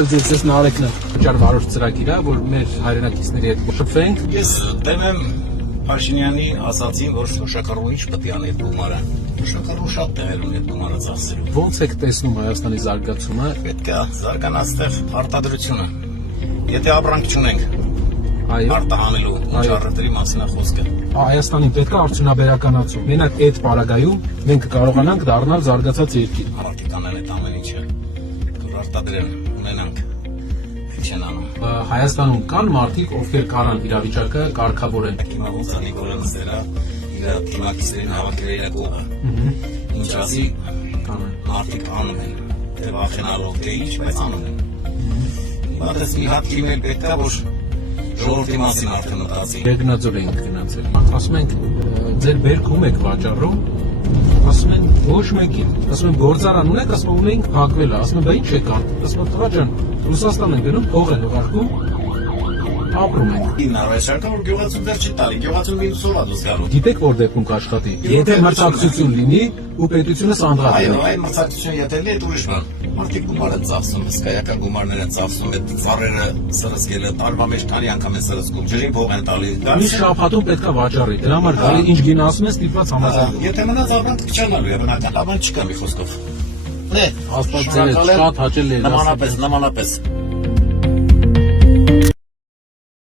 Բարև ձեզ, ես Նարեկն եմ, վճար վարորդ ծրագիր է, որ մեր հայրենակիցների հետ շփվենք։ Ես դեմ եմ Փաշինյանի ասացին, որ շոշակառու ինչ պետք է անի այդ գումարը։ Շոշակառու շատ տեղեր ունի այդ գումարը ծախսելու։ Ո՞նց եք տեսնում Հայաստանի զարգացումը։ Պետք է զարգանա այստեղ արտադրությունը։ Եթե ապրանք չունենք, արտահանելու ինչ առևտրի մասին է խոսքը։ Հայաստանին պետք է արդյունաբերականացում։ Մենակ այդ պարագայում մենք կարողանանք դառնալ զարգացած երկիր։ Մարդիկ անեն այդ ամեն ինչը, որ արտադրեն, ունենանք, ինչ են անում։ Հայաստանում կան մարդիկ, ովքեր կարան իրավիճակը կարգավորեն։ Հիմա ոնց է Նիկոլը նստելա, իր թիմակիցներին հավաքել իր կողը։ Ինչ ասի, մարդիկ անում են, թե վախենալով, թե ինչ, բայց անում են։ Հիմա դες մի հատ կիմել պետք է, որ ժողովրդի մասին արդեն մտածի։ Ռեգնաձոր ենք գնացել։ Ասում ենք, ձեր բերքում եք վաճառում, ասում են ոչ մեկին։ Ասում են գործարան ունեք, ասում են ունենք փակվել է, ասում են բա ինչ եք անում։ Ասում են տղա ջան, Ռուսաստան են գնում, փող են ուղարկում, ապրում ենք։ Ինառաշարքը որ գյուղացուն դեռ չի տալի, գյուղացուն մինուսով է դուրս գալու։ Գիտեք որ դեպքում կաշխատի։ Եթե մրցակցություն լինի ու պետությունը սանդղակ Այո, այն մրցակցություն եթե լինի, այդ ուրիշ բան։ Մարդիկ գումար են ծախսում, հսկայական գումարներ են ծախսում, այդ ծառերը սրսկելը տարվա մեջ քանի անգամ են սրսկում, ջրին փող են տալի։ Մի շաբաթում պետք է վաճառի։ Դրա համար գալի ինչ գին ասում ես, ստիպված համաձայնվում։ Եթե մնաց առանց կչանալու է բնական, ապա չկա մի խոսքով։ Աստված ձեզ շատ հաճելի է։ Նմանապես։